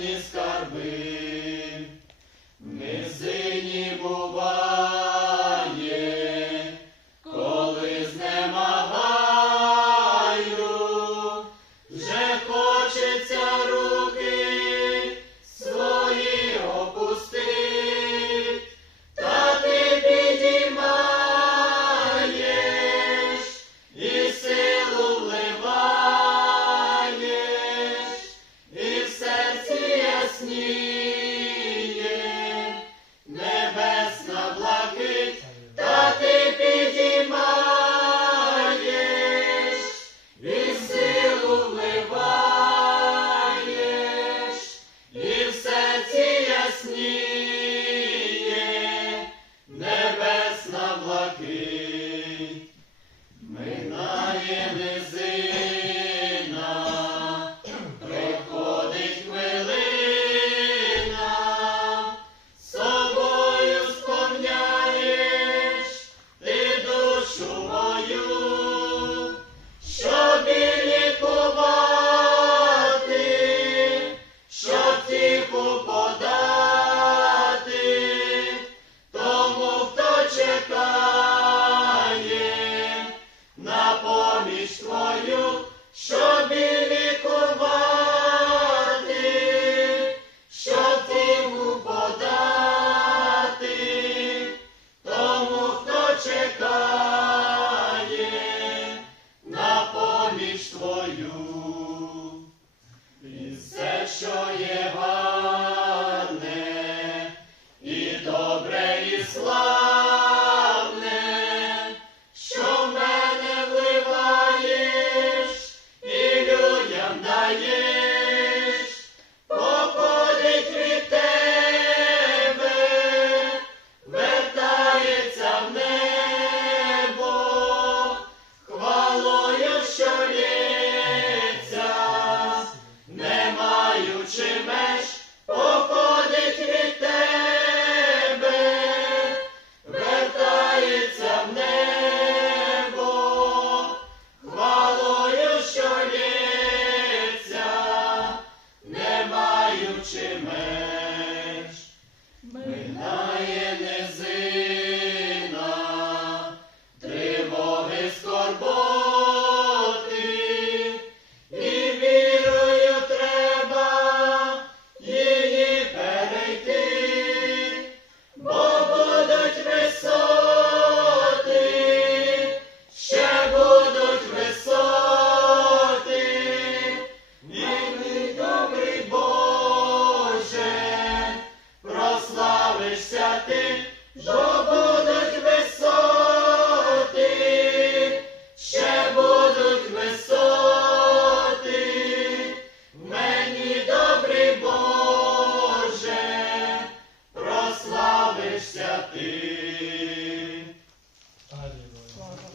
скарби. с ним. І все, що є гарне, і добре, і слава.